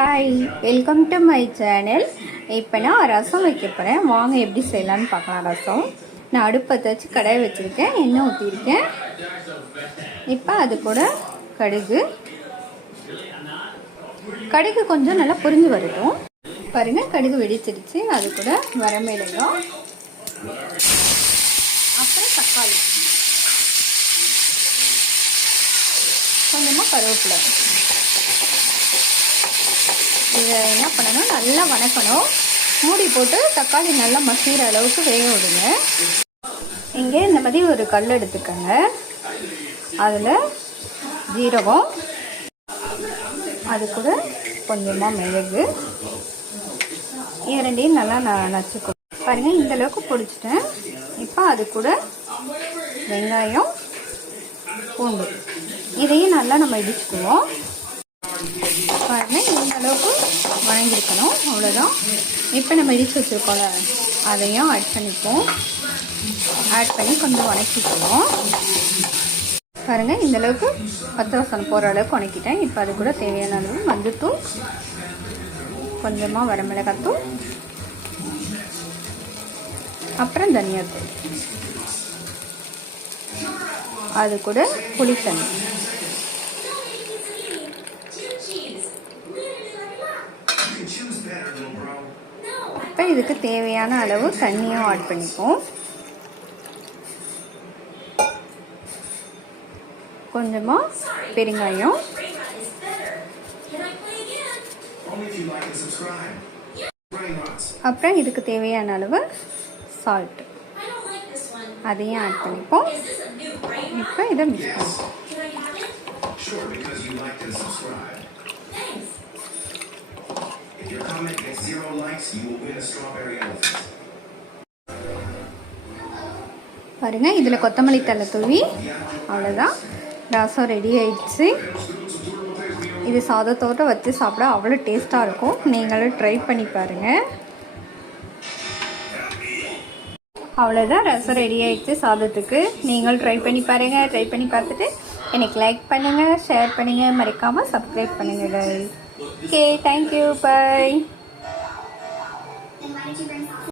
Hi, welcome to my channel. இப்போ நான் ரசம் வைக்க போகிறேன். வாங்க எப்படி செய்யலான்னு பார்க்கலாம். ரசம் நான் அடுப்பத்தை வச்சு கடாயை வச்சுருக்கேன், எண்ணெய் ஊற்றிருக்கேன். இப்போ அது கூட கடுகு கொஞ்சம் நல்லா பொரிஞ்சு வரட்டும். பாருங்கள், கடுகு வெடிச்சிருச்சு. அது கூட வரமிளகாய், அப்புறம் தக்காளி, கொஞ்சமாக கருவேப்பிலை. இதை என்ன பண்ணணும், நல்லா வணக்கணும். மூடி போட்டு தக்காளி நல்லா மசிகிற அளவுக்கு வேக விடுங்க. இங்கே இந்த மாதிரி ஒரு கல் எடுத்துக்கோங்க. அதில் ஜீரகம், அது கூட கொஞ்சமாக மிளகு, இரண்டையும் நல்லா நச்சுக்கணும். பாருங்கள், இந்த அளவுக்கு பொடிச்சிட்டேன். இப்போ அது கூட வெங்காயம், பூண்டு, இதையும் நல்லா நம்ம இடிச்சுக்குவோம். பாருங்கள், இந்த அளவுக்கு வணங்கியிருக்கணும். அவ்வளோதான். இப்போ நம்ம இடித்து வச்சுருக்கோம்ல, அதையும் ஆட் பண்ணிப்போம். ஆட் பண்ணி கொஞ்சம் வணக்கிக்குவோம். பாருங்கள், இந்த அளவுக்கு பச்சை வாசனை போகிற அளவுக்கு வணக்கிட்டேன். இப்போ அது கூட தேவையான அளவு மஞ்சத்தூள், கொஞ்சமாக வரமிளகாத்தூள், அப்புறம் தனியாத்தூள், அது கூட புளித்தண்ணி. இப்போ இதுக்கு தேவையான அளவு தண்ணியும் ஆட் பண்ணிப்போம். கொஞ்சமாக பெருங்காயம், அப்புறம் இதுக்கு தேவையான அளவு சால்ட், அதையும் ஆட் பண்ணிப்போம். இப்போ இதை மிக்ஸ் பண்ணிப்போம். பாருங்க, இதில் கொத்தமல்லி தழை தூவி அவ்வளோதான், ரசம் ரெடி ஆயிடுச்சு. இது சாதத்தோடு வச்சு சாப்பிட அவ்வளோ டேஸ்ட்டாக இருக்கும். நீங்களும் ட்ரை பண்ணி பாருங்கள். அவ்வளோதான், ரசம் ரெடி ஆயிடுச்சு சாதத்துக்கு. நீங்கள் ட்ரை பண்ணி பாருங்கள். ட்ரை பண்ணி பார்த்துட்டு எனக்கு லைக் பண்ணுங்கள், ஷேர் பண்ணுங்கள், மறக்காமல் சப்ஸ்கிரைப் பண்ணுங்கள். Okay, thank you, by.